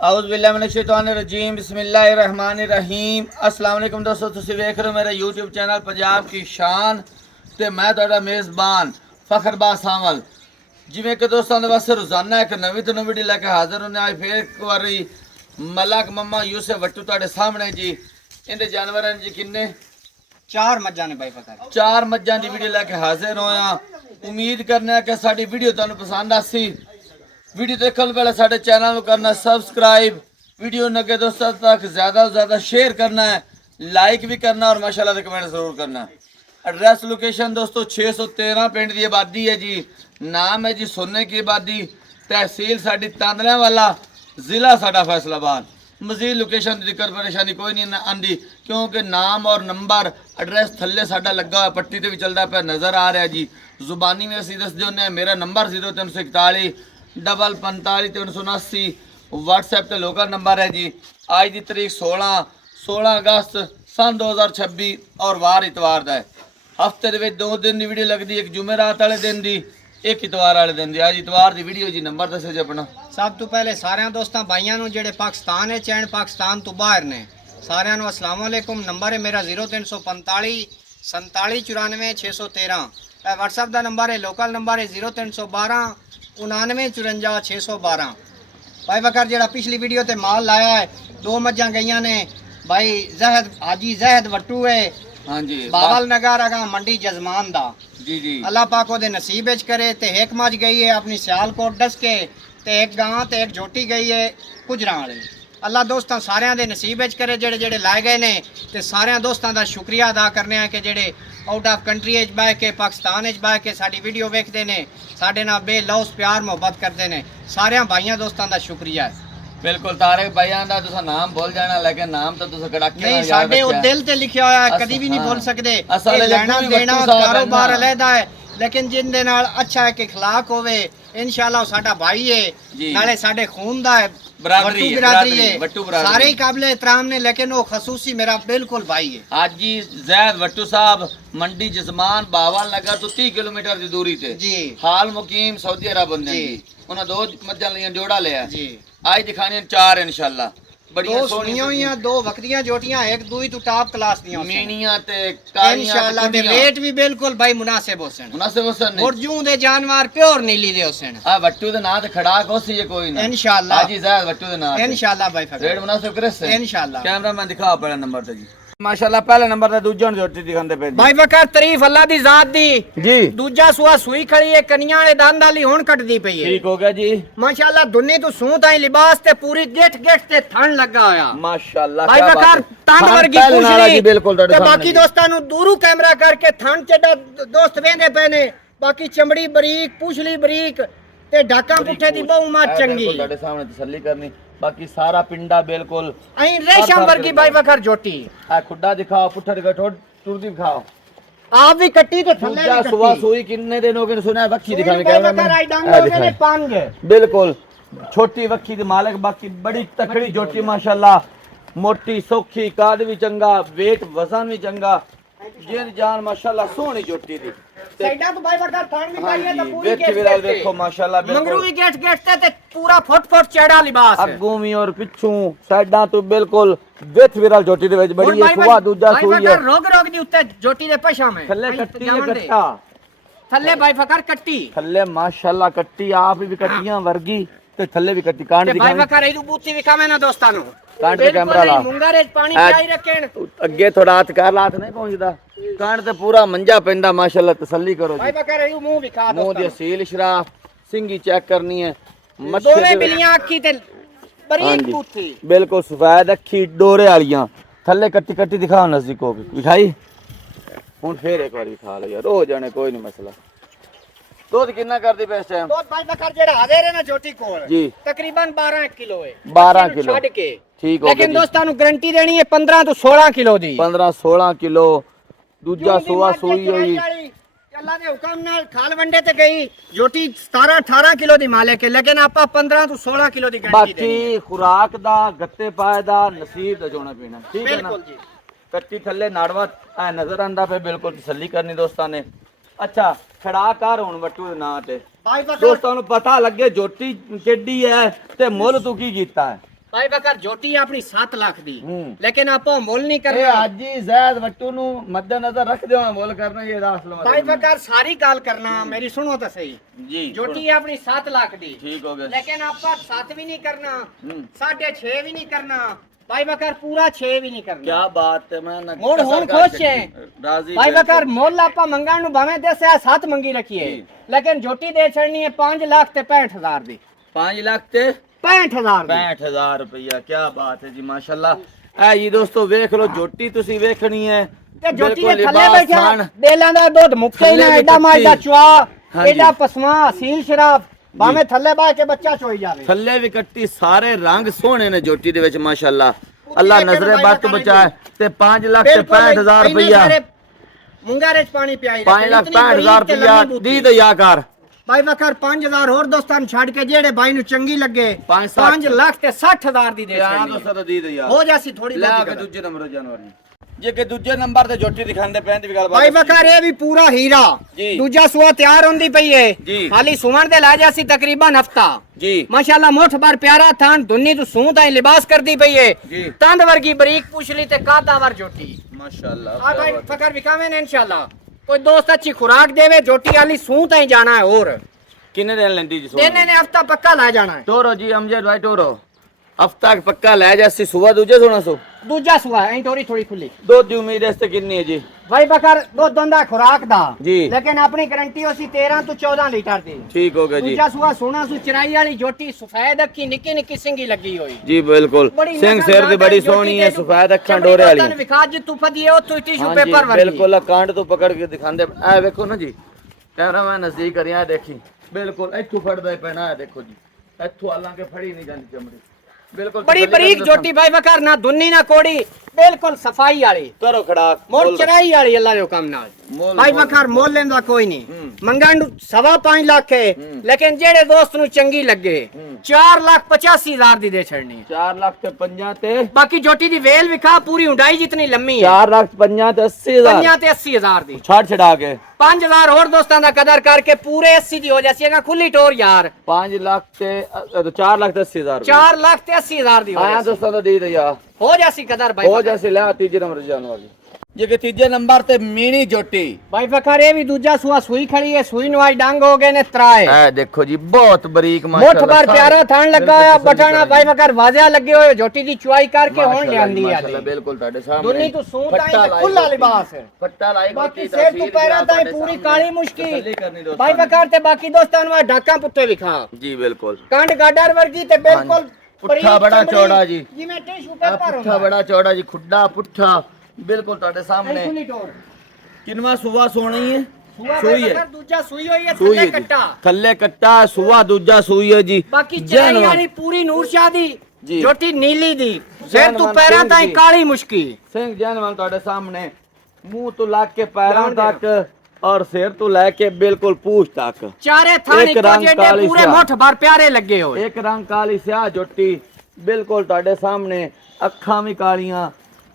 औज़ुबिल्लाहिमिनश्शैतानिर्रजीम बिस्मिल्लाहिर्रहमानिर्रहीम। अस्सलाम वालेकुम दोस्तों, तुसीं वेख रहे हो मेरा यूट्यूब चैनल पंजाब की शान ते मैं तुहाडा मेज़बान फखरबाज सावल। जिवें कि दोस्तों वास्ते रोज़ाना एक नवीं तो नवीं वीडियो लैके हाज़र होने आज फिर एक बारी मलक मम्मा यूसुफ वट्टू तुहाडे सामने जी। इहदे जानवरां जी किन्ने चार मज्जां ने भाई पता है। चार मज्जां दी वीडियो लैके हाज़र होया। उम्मीद करने कि साडी वीडियो तुहानू पसंद आसी। वीडियो देखने से पहले साढ़े चैनल को करना सब्सक्राइब, वीडियो नगे दोस्तों तक ज़्यादा से ज़्यादा शेयर करना है, लाइक भी करना और माशाल्लाह से कमेंट ज़रूर करना है। एड्रैस लोकेशन दोस्तों 613 पिंड की आबादी है जी। नाम है जी सोने की आबादी, तहसील साड़ी तांदलियां वाला, ज़िला साड़ा फैसलाबाद। मजीद लोकेशन की दिक्कत परेशानी कोई नहीं आती क्योंकि नाम और नंबर एड्रैस थले साडा लगा हुआ पट्टी से भी चलता पे नज़र आ रहा है जी। जुबानी में असी दस देने मेरा नंबर 0341 डबल 45 379 व्हाट्सएप ते लोकल नंबर है जी। आज की तारीख 16 अगस्त सन 2026 और वार इतवार का है। हफ्ते के 2 दिन की वीडियो लगती, एक जुमेरात वाले दिन की, एक इतवार वाले दिन की। आज इतवार की वीडियो जी। नंबर दसो जी अपना। सब तो पहले सारे दोस्तों भाइयों नूं जेड़े पाकिस्तान है चैन पाकिस्तान तो बाहर ने सारिਆਂ ਨੂੰ अस्सलाम वालेकुम। नंबर है मेरा 0345 47 94 613। व्हाट्सएप का नंबर है, लोकल नंबर है 0312 99 54 612। भाई बकर जेड़ा पिछली वीडियो ते माल लाया है, दो मज्जां गईयां ने भाई जहद हाजी जहद वट्टू है। हाँ जी, बाबल नगर अगा मंडी जजमान दा जी जी। अल्लाह पाक ओदे नसीब विच करे। ते एक मज गई है अपनी सियालकोट डस के, ते एक गां ते एक झोटी गई है कुजरा वाली। अल्लाह दोस्तों सारिਆਂ ਦੇ नसीब विच करे जेड़े जेड़े लाए गए ने। ते सारिਆਂ दोस्तों का शुक्रिया अदा करने हैं कि जेड़े आउट ऑफ कंट्री च बह के पाकिस्तान च बह के साडी वीडियो वेखते ने, साडे नाल बेलौस प्यार मोहब्बत करते ने। सारिਆਂ भाइयों दोस्तों का शुक्रिया है। बिल्कुल तारे भाइयों का तुसा नाम भूल जाना, लेकिन नाम तो तुसा कड़ाके नहीं साडे ओ दिल ते लिखिया होया है, कदी भी नहीं भूल सकदे। लेना देना कारोबार अलहदा है, लेकिन जिन दे नाल अच्छा है कि अखलाक होवे इंशाअल्लाह साडा भाई है, नाले साडे खून दा है, बरादरी है, सारे ही काबिल एहतराम ने, लेकिन वो खसूसी मेरा बिल्कुल भाई है। आज जी जैद वट्टू साहब मंडी जजमान बावल नगर तो 30 किलोमीटर की दूरी ते जी हाल मुकीम सऊदी अरब होंदे जी। उन्हें दो मज्जां लियां जोड़ा लिया जी। आज दिखाने चार इंशाअल्लाह। दो सुनियां हुईयां, दो वक्तियां जोटियां, एक दूई तो टॉप क्लास दियां मीनियां ते कारियां इंशाअल्लाह दे रेट भी बिल्कुल भाई मुनासिब होसन। मुनासिब होसन ने मुर्जू दे जानवर प्योर नीली दे होसन। आ वट्टू दे नाम ते खड़ा कोसी है कोई ना इंशाअल्लाह। हाजी जैद वट्टू दे नाम इंशाअल्लाह भाई फकर रेट मुनासिब करे से इंशाअल्लाह। कैमरामैन दिखाओ पहला नंबर ते जी। माशाल्लाह पहला नंबर ते दूजा जोटी दिखांदे पे भाई फकर तारीफ अल्लाह दी जात दी जी। दूजा सुआ सुई खड़ी है, कनिया वाले दंद वाली हुन कटदी पई है। ठीक हो गया जी माशाल्लाह। दुन्नी तो सूं ताई लिबास ते पूरी गेट गेट ते थन लगा होया माशाल्लाह। भाई क्या बकर बात है। तन वर्गी पहले नाला जी पूछड़ी बिल्कुल ते सामने बाकी जी। दोस्तां नु दूरू कैमरा करके थन चेडा दोस्त वेंदे पे ने। बाकी चमड़ी बरीक, पूछली बरीक ते ढाका पुठे दी बहु मां चंगी। बिल्कुल ਤੁਹਾਡੇ सामने तसल्ली करनी। बाकी सारा पिंडा बिल्कुल अई रेशम वर्गी भाई बकर जोटी। आ खुड्डा दिखाओ, पुट्ठा दिखाओ, टुरदी दिखाओ। आप भी कट्टी तो थल्ले दूजा भी सुबह कट्टी। सुई कितने दिन हो गए सुना वक्खी सुई दिखाने भाई कैमरा बकर आई डंग हो गए ने पांच। बिल्कुल छोटी वक्खी दी मालिक, बाकी बड़ी तकड़ी जोटी माशाल्लाह। मोटी सौखी, काद भी चंगा, वेट वजन भी चंगा, जिन जान माशाल्लाह सोहनी जोटी दी। साइडा तो भाई बकर थन भी पाई है तो पूरी वेख गेट विराल गेट देखो माशाल्लाह मंगरू बिल्कुल भी गेट गेट ते पूरा फुट फुट चढ़ा लिबास है। अगू भी और पिछू साइडा तो बिल्कुल वेथ विराल जोटी दे विच बड़ी है। सुबह दूजा भाई सुई है फकर रोग रोग दी उत्ते जोटी दे पछा में थल्ले कट्टी है कट्टा थल्ले भाई फकर कट्टी थल्ले माशाल्लाह कट्टी आप भी कट्टियां वर्गी ते थल्ले भी कट्टी कांड ते भाई दिखावे फकर इदू बूती विखावे ना दोस्तां नु कांड ते कैमरा ला मुंगारे पानी पियाई रखेन। अगे थोड़ा हाथ कर लात नहीं पहुंचदा कांड ते पूरा मंजा पैंदा माशाल्लाह। तसल्ली करो भाई जी। फकर इदू मुंह विखा मुंह दी सील शराफ सिंगी चेक करनी है। दोवे बिलियां अखी ते बरीक बूती बिल्कुल सफेद अखी डोरे वालियां थल्ले कट्टी कट्टी दिखाओ नजदीक हो के दिखाई। हुन फिर एक बार दिखा लो यार, हो जाने कोई नहीं मसला। दूध कितना कर दी पे इस टाइम? दूध भाई बकर जेड़ा हाजिर है ना छोटी कोल जी तकरीबन 12 किलो है। 12 किलो छड़ के ठीक हो लेकिन दोस्तां नु गारंटी देनी है 15 तो 16 किलो दी। 15-16 किलो दूजा सुआ सुई हुई। अल्लाह दे हुक्म नाल खाल वंडे ते गई जोटी 17-18 किलो दी मालिक है, लेकिन आपा 15 तो 16 किलो दी गारंटी देनी है। बाकी खुराक दा गत्ते पाए दा नसीब दा जोना पीना ठीक है ना। बिल्कुल जी। कट्टी थल्ले नाड़वा नजर आंदा पे बिल्कुल तसल्ली करनी दोस्तां ने। अच्छा खड़ा कर हुन वट्टू दे नां ते भाई बकर दोस्तां नु पता लगे जोटी किड्डी है ते मुल तू की कीता है। ਭਾਈ ਬਕਰ ਝੋਟੀ ਆਪਣੀ 7 ਲੱਖ ਦੀ ਹੂੰ। ਲੇਕਿਨ ਆਪਾਂ ਮੁੱਲ ਨਹੀਂ ਇਹ ਕਰਨਾ ਅੱਜ ਹੀ ਜ਼ੈਦ ਵੱਟੂ ਨੂੰ ਮੱਦੇਨਜ਼ਰ ਰੱਖਦੇ ਹੋਏ ਮੁੱਲ ਕਰਨਾ ਇਹ ਦਾ ਅਸਲ ਭਾਈ ਬਕਰ ਸਾਰੀ ਗੱਲ ਕਰਨਾ ਮੇਰੀ ਸੁਣੋ ਤਾਂ ਸਹੀ ਜੀ ਝੋਟੀ ਆਪਣੀ 7 ਲੱਖ ਦੀ ਠੀਕ ਹੋ ਗਿਆ लेकिन आपका 7 भी नहीं करना हम्म। 6.5 भी नहीं करना भाई बकर पूरा 6 भी नहीं करना क्या बात है मैं ना मोड़ होन खुश है राजी भाई बकर मोल आपा मंगाण नु भावे दे से 7 मंगी रखी है लेकिन झोटी दे छड़नी है 5 लाख ते 65,000 दी 5 लाख ते 65,000 65,000 रुपया क्या बात है जी माशाल्लाह ए जी दोस्तों देख लो झोटी तुसी देखनी है ते झोटी बिल्कुल दे थल्ले लिबास बैठा थान। बेलां दा दूध मुक्के थल्ले ना भी एडा माइदा कच्ची। चुआ हाँ जी। एडा पसमा सील शराब भावे थल्ले बा के बच्चा चोई जावे थल्ले भी कट्टी सारे रंग सोहने ने झोटी दे विच माशाल्लाह अल्लाह लेकिन नजरे भाई बत बता बचाए ते 5 लाख ते 65,000 रुपया मुंगारे च पानी पियाई 5 लाख 65,000 रुपया दी दे याकार भाई बकर 5,000 और दोस्तां छड़ के जेड़े भाई नु चंगी लगे 5 लाख ते 60,000 दी दे यार छड़नी दोस्तों तो दी दे यार हो जासी थोड़ी ਲੈ बहुत ਕੇ ਦੂਜੇ ਨੰਬਰ ਜਾਨਵਰ ਜੇ ਕਿ ਦੂਜੇ ਨੰਬਰ ਤੇ ਝੋਟੀ ਦਿਖਾਉਂਦੇ ਪੈਣ ਦੀ ਵੀ ਗੱਲ ਬਾਤ भाई बकर ये भी पूरा हीरा जी। दूजा सुआ तैयार होंदी पई है जी। खाली सुमन दे ला जासी तकरीबन हफ्ता जी माशाल्लाह मोठ बार प्यारा थान दुन्नी तो सूं ताई लिबास कर दी पई है जी। तंद वर्गी बरीक पुछली ते कादावर झोटी माशाल्लाह आ भाई फकर विकावे ने इंशाल्लाह कोई दोस्त अच्छी खुराक देवे झोटी वाली सूं ताई जाना है और किन्ने दिन लेंदी जी देने ने हफ्ता पक्का ला जाना है टोरो जी अमजद भाई टोरो हफ्ता पक्का ले जासी सुबह दूजे सोना सो दूजा सुआ है थोड़ी थोड़ी खुली दो दी उम्मीद है कितनी है जी भाई बकर दो दंदा खुराक दा जी। लेकिन अपनी गारंटी होसी 13 तो 14 लीटर दी ठीक हो गया जी दूजा सुआ सोना सु चराई वाली झोटी सफेद अखी निक्की निक्की सिंगी लगी हुई जी बिल्कुल बड़ी सिंह नजर शेर दी लादा बड़ी झोटी सोहनी दे है दू। सफेद अखां चमड़ी डोरे दोस्तां वाली ने विखा जी तू फदी है ओ तू टिश्यू हाँ जी, पेपर वाली बिल्कुल कांड तो पकड़ के दिखांदे ए देखो ना जी कैमरा मैं नजदीक करिया देखी बिल्कुल इथू फड़दा पैना है देखो जी इथू हालांकि फड़ी नहीं जाती चमड़ी बिल्कुल बड़ी बरीक झोटी भाई बकर ना दुन्नी ना कोड़ी बिल्कुल सफाई वाली करो खड़ाक मोर बोल। चराई वाली अल्लाह जो काम नाल मोल- भाई मोल। बकर मोल लेंदा कोई नहीं हम्म। मंगन 5.5 लाख है लेकिन जेड़े दोस्त नु चंगी लगे 4,85,000 दी दे छड़नी 4 लाख ते 50 ते बाकी झोटी दी वेल विखा पूरी ऊंडाई जितनी लम्मी है 4 लाख 50 ते 80,000 50 ते 80,000 दी छाड़ छड़ा के 5,000 और दोस्तां दा कदर करके पूरे 80 दी हो जासी अगर खुली टोर यार 5 लाख ते 4 लाख ते 80,000 4 लाख ते 80,000 दी हो आया जासी दोस्तों तो दी दे यार हो जासी कदर भाई हो बकर। जैसे ले तीजे नंबर जाने वाली ये के तीजे नंबर ते मीनी जोटी भाई बकर ये भी दूजा सुआ सुई खड़ी है सुई नवाई डांग हो गए ने त्राए ए देखो जी बहुत बरीक मोठ माशाल्लाह बार प्यारा थान लगा है बिल्कुल बटाना भाई बकर वाजिया लगे हुए झोटी दी चुआई करके होन माशाल्लाह लेंदी है माशाल्लाह बिल्कुल ਤੁਹਾਡੇ सामने दुनी तो सूट आई फट्टा ते लाई खुला होती। लिबास है फट्टा लाई बाकी होती, सेर तू तस्वीर पैरा भी ताई ਤੁਹਾਡੇ पूरी सामने। काली मुश्की तसल्ली करनी दोस्तों भाई ने। बकर ते बाकी दोस्तां नु ढाका पुत्ते विखा जी बिल्कुल कांड गाडर वर्गी ते बिल्कुल पुट्ठा बड़ा चौड़ा जी जिवें टिश्यू आ पेपर पुट्ठा बड़ा चौड़ा जी खुड्डा पुट्ठा बिल्कुल ਤੁਹਾਡੇ सामने खुली टोर किनवा सुबह सोनी है सुआ सुई भाई है बकर दूजा सुई हुई है सुई थल्ले है जी कट्टा थल्ले कट्टा सुबह दूजा सुई है जी बाकी जैन चराई वन। वाली पूरी नूर शाह दी जी। झोटी नीली दी जैन सेर तू वन पैरा सिंह ताई जी। काली मुश्की ਸਿੰਘ ਜੈਨਵਾਲ ਤੁਹਾਡੇ ਸਾਹਮਣੇ ਮੂੰਹ ਤੋਂ ਲਾ ਕੇ ਪੈਰਾਂ ਜਾਣ ਤੱਕ ਔਰ ਸਿਰ ਤੋਂ ਲੈ ਕੇ ਬਿਲਕੁਲ ਪੂਛ ਤੱਕ चारे थान एक इको रंग जेडे काली पूरे स्याह। मोठ बार प्यारे लगे हो ਇੱਕ ਰੰਗ ਕਾਲੀ ਸਿਆਹ ਜੁੱਟੀ ਬਿਲਕੁਲ ਤੁਹਾਡੇ ਸਾਹਮਣੇ ਅੱਖਾਂ ਵੀ ਕਾਲੀਆਂ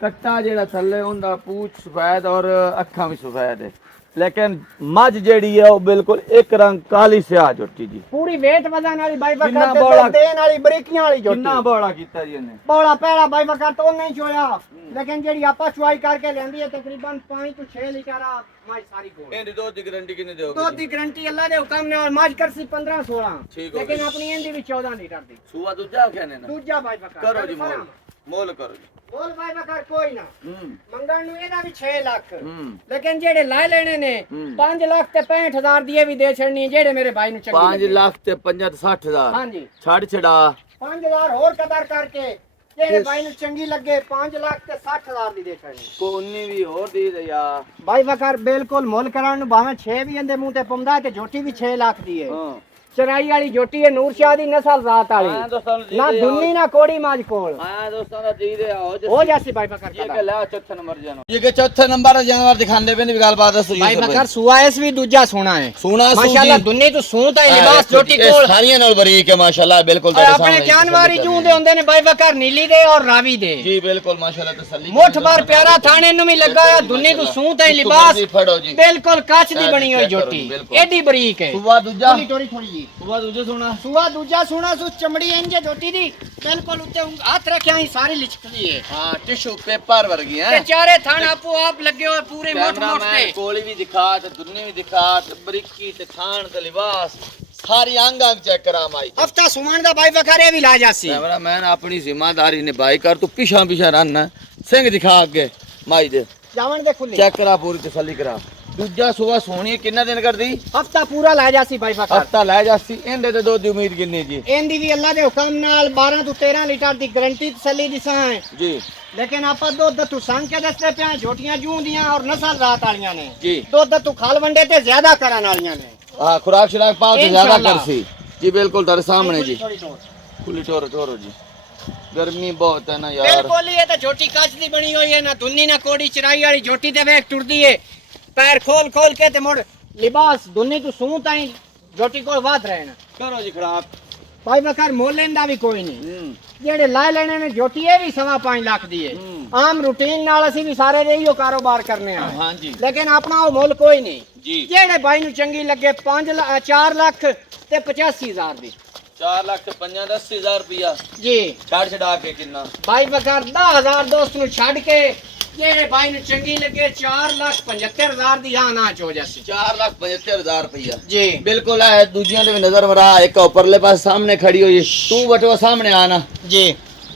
ਕੱਟਾ ਜਿਹੜਾ ਥੱਲੇ ਹੁੰਦਾ ਪੂਛ ਸਫੈਦ ਔਰ ਅੱਖਾਂ ਵੀ ਸਫੈਦ ਹੈ लेकिन मझ जेड़ी है वो बिल्कुल एक रंग काली स्याह जुटी जी पूरी वेट वजन वाली बाई किन्ना बकर ते बौला- देन वाली बरीकियां वाली किन्ना जोटी बड़ा कीता जी ने बौला पहला बाई बकर तो नहीं छोया लेकिन जेडी आपा चुआई करके लेंदी है तकरीबन 5 तो 6 लीटर माई सारी गोल ਇਹਦੀ ਦੋ ਦੀ ਗਾਰੰਟੀ ਕਿੰਨੇ ਦਿਓਗੇ दो दी गारंटी अल्लाह दे हुक्म ने और माज कर सी 15 16 ठीक हो लेकिन गई। अपनी एंदी भी 14 लीटर दी ਸੂਆ ਦੂਜਾ कहने ना दूजा बाई बकर करो जी मोल मोल करो जी बोल बाई बकर कोई ना मंगण नु एदा भी 6 लाख हम्म लेकिन जेड़े लाए लेने ने हम्म। 5 लाख ते 65,000 दिए भी दे छड़नी है जेड़े मेरे भाई नु चंगी 5 लगे। लाख ते 50 60,000 हाँ जी छड़ छड़ा 5,000 और कदर करके जेड़े भाई नु चंगी लगे 5 लाख ते 60,000 दी दे छड़नी को 19 भी और दी दे यार भाई बकर बिल्कुल मुल करान नु भावे 6 भी अंदे मुंह ते पौंदा ते झोटी भी 6 लाख दी है हां चराई वाली झोटी है नूर शाह दी नस्ल रात आया वाली दोस्तों जी ना दे दुन्नी ना कोड़ी माज कोल आया दोस्तों दा जी दे आओ हो जासी भाई बकर ये कदर। के ला चौथे नंबर जानवर ये के चौथे नंबर जानवर दिखाने पे भी गल बात है भाई बकर सुआइस भी दूजा सोना है सोना माशाल्लाह दुन्नी तो सूंता है लिबास झोटी कोल सारियां नाल बरीक है माशाल्लाह बिल्कुल और अपने जानवारी जूं दे होंदे ने भाई बकर नीली दे और रावी दे जी बिल्कुल माशाल्लाह तसल्ली मोठ बार प्यारा थाने नु भी लगा है दुन्नी तो सूंता है लिबास फड़ो जी बिल्कुल काच दी बनी हुई चेक करो झोटी जी, बिल्कुल। एडी बरीक है सुबह दूजा थोड़ी थोड़ी थोड़ी जी ਸੁਆ ਦੂਜੇ ਸੋਣਾ ਸੂਆ ਦੂਜਾ ਸੋਣਾ ਸੂ ਚਮੜੀ ਇੰਜ ਝੋਟੀ ਦੀ ਬਿਲਕੁਲ ਉੱਤੇ ਹੱਥ ਰੱਖਿਆ ਹੀ ਸਾਰੀ ਲਿਚਕਦੀ ਹੈ ਹਾਂ ਟਿਸ਼ੂ ਪੇਪਰ ਵਰਗੀ ਤੇ ਹੈ ਚਾਰੇ ਥਣ ਆਪੋ ਆਪ ਲੱਗੇ ਹੋਏ ਪੂਰੇ ਮੋਟ ਮੋਟ ਤੇ ਕੋਲੀ ਵੀ ਦਿਖਾ ਤੇ ਦੁੰਨੇ ਵੀ ਦਿਖਾ ਤੇ ਬਰੀਕੀ ਤੇ ਥਾਣ ਤੇ ਲਿਬਾਸ ਸਾਰੀ ਅੰਗ ਅੰਗ ਚੈੱਕ ਕਰਾ ਮਾਈ ਹਫਤਾ ਸੁਮਣ ਦਾ ਬਾਈ ਵਖਾਰੇ ਵੀ ਲਾ ਜਾਸੀ ਕੈਮਰਾਮੈਨ ਆਪਣੀ ਜ਼ਿੰਮੇਵਾਰੀ ਨਿਭਾਈ ਕਰ ਤੂੰ ਪਿਛਾਂ ਪਿਛਾਂ ਰੰਨ ਸਿੰਘ ਦਿਖਾ ਅੱਗੇ ਮਾਈ ਦੇ ਜਾਵਣ ਦੇ ਖੁੱਲੀ ਚੈੱਕ ਕਰਾ ਪੂਰੀ ਤਸੱਲੀ ਕਰਾ ਦੂਜਾ ਸੁਆ ਸੋਹਣੀ ਕਿੰਨਾ ਦਿਨ ਕਰਦੀ ਹਫਤਾ ਪੂਰਾ ਲਾ ਜਾਸੀ ਬਾਈ ਵਖਾਰ ਹਫਤਾ ਲੈ ਜਾਸੀ ਇਹਦੇ ਤੇ ਦੁੱਧ ਦੀ ਉਮੀਦ ਕਿੰਨੀ ਜੀ ਇਹਦੀ ਵੀ ਅੱਲਾ ਦੇ ਹੁਕਮ ਨਾਲ 12 ਤੋਂ 13 ਲੀਟਰ ਦੀ ਗਾਰੰਟੀ ਤਸੱਲੀ ਦਿਸਾਂ ਹੈ ਜੀ ਲੇਕਿਨ ਆਪਾਂ ਦੁੱਧ ਤੂੰ ਸੰਗ ਕੇ ਦੱਸਦੇ ਪਿਆ ਝੋਟੀਆਂ ਜੂੰਦੀਆਂ ਔਰ ਨਸਲ ਰਾਤ ਵਾਲੀਆਂ ਨੇ ਜੀ ਦੁੱਧ ਤੂੰ ਖਾਲ ਵੰਡੇ ਤੇ ਜ਼ਿਆਦਾ ਕਰਨ ਵਾਲੀਆਂ ਨੇ ਹਾਂ ਖੁਰਾਕ ਸ਼ਰਾਕ ਪਾ ਕੇ ਜ਼ਿਆਦਾ इंशाल्लाह। करसी जी बिल्कुल तेरे सामने जी थोड़ी थोड़ी। खुली टोरो टोरो जी गर्मी बहुत है ना यार बिल्कुल ही ये तो झोटी कांच दी बनी हुई है ना दुन्नी ना कोड़ी चराई वाली झोटी ते वेख टुरदी है पैर खोल खोल के ते मोड़ लिबास दुन्नी तू सूं ताई झोटी कोल वाद रहे ना करो जी खराब भाई बकर मोल लेंदा भी कोई नहीं ਜਿਹੜੇ ਲਾਇ ਲੈਣੇ ਨੇ ਝੋਟੀ ਇਹ ਵੀ 5.5 ਲੱਖ ਦੀ ਹੈ ਆਮ ਰੂਟੀਨ ਨਾਲ ਅਸੀਂ ਵੀ ਸਾਰੇ ਦੇ ਇਹੋ ਕਾਰੋਬਾਰ ਕਰਨੇ ਆ हाँ जी ਲੇਕਿਨ ਆਪਣਾ ਉਹ ਮੁੱਲ ਕੋਈ ਨਹੀਂ जी ਜਿਹੜੇ ਬਾਈ ਨੂੰ ਚੰਗੀ ਲੱਗੇ 4 ਲੱਖ ਤੇ 85000 ਦੀ 4 लाख ते 50-10,000 रुपया ਜੀ छाड़ छड़ा के कितना ਬਾਈ ਬਕਰ 10000 ਦੋਸਤ ਨੂੰ ਛੱਡ ਕੇ ਜਿਹੜੇ ਬਾਈ ਨੂੰ ਚੰਗੀ ਲੱਗੇ 4,75,000 ਦੀ ਹਾਂ ਨਾ ਚੋ ਜਾਸੀ 4,75,000 रुपया ਜੀ बिल्कुल है दूजियां दे भी नजर मरा एक ऊपरले पास सामने खड़ी हुई तू बटवा सामने आना जी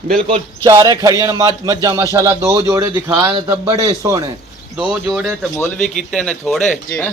बिल्कुल चारे खड़ियां मज्जा माशाल्लाह दो जोड़े दिखाए ने तो बड़े सोने दो जोड़े ते मुल भी कीते ने थोड़े जी। हैं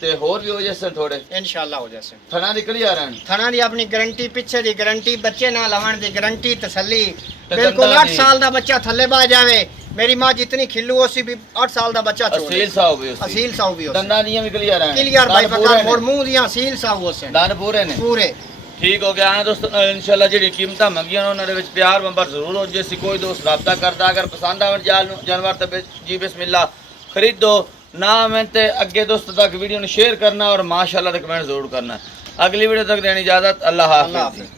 ते होर भी हो जैसे थोड़े ਇਨਸ਼ਾਅੱਲਾ ਹੋ ਜਾਸੇ थना निकली आ रहे हैं ਥਣਾ ਦੀ ਆਪਣੀ ਗਾਰੰਟੀ ਪਿੱਛੇ ਦੀ ਗਾਰੰਟੀ ਬੱਚੇ ਨਾਲ ਲਵਣ ਦੀ ਗਾਰੰਟੀ ਤਸੱਲੀ ਤੇ ਬਿਲਕੁਲ ਦੰਦਾਂ 8 ਦੀ। ਸਾਲ ਦਾ ਬੱਚਾ ਥੱਲੇ ਬਾ ਜਾਵੇ ਮੇਰੀ ਮਾਂ ਜਿਤਨੀ ਖਿੱਲੂ ਉਸੇ ਵੀ 8 ਸਾਲ ਦਾ ਬੱਚਾ ਛੋੜ असील साहब भी ਅਸੀਲ ਸਾਊ ਵੀ ਉਸੇ दंदा ਦੀਆਂ ਵੀ ਕਲੀਅਰ ਆ ਕਲੀਅਰ ਬਾਈ ਬਕਰ ਮੋੜ ਮੂੰਹ ਦੀਆਂ ਅਸੀਲ ਸਾਊ ਉਸੇ ਦੰਦ ਪੂਰੇ ਨੇ ਪੂਰੇ ਠੀਕ ਹੋ ਗਿਆ ਦੋਸਤੋ ਇਨਸ਼ਾਅੱਲਾ ਜਿਹੜੀ ਕੀਮਤਾਂ ਮੰਗੀਆਂ ਨੇ ਉਹਨਾਂ ਦੇ ਵਿੱਚ ਪਿਆਰ ਬੰਬਰ ਜ਼ਰੂਰ ਹੋ ਜੇ ਸੀ ਕੋਈ ਦੋਸਤ ਰਾਬਤਾ ਕਰਦਾ ਅਗਰ ਪਸੰਦ ਆਵਣ ਜਾਨਵਰ ਤਾਂ ਜੀ ਬਿਸਮਿਲ੍ਲਾ ਖਰੀਦੋ ਨਾ ਮੈਂ ਤੇ ਅੱਗੇ ਦੋਸਤ ਤੱਕ ਵੀਡੀਓ ਨੂੰ ਸ਼ੇਅਰ ਕਰਨਾ ਔਰ ਮਾਸ਼ਾਅੱਲਾ ਦਾ ਕਮੈਂਟ ਜ਼ਰੂਰ ਕਰਨਾ ਅਗਲੀ ਵੀਡੀਓ ਤੱਕ ਦੇਣੀ ਇਜਾਜ਼ਤ ਅੱਲਾਹ ਅੱਲਾਹ ਹਾਫਿਜ਼ ਹਾਫਿਜ਼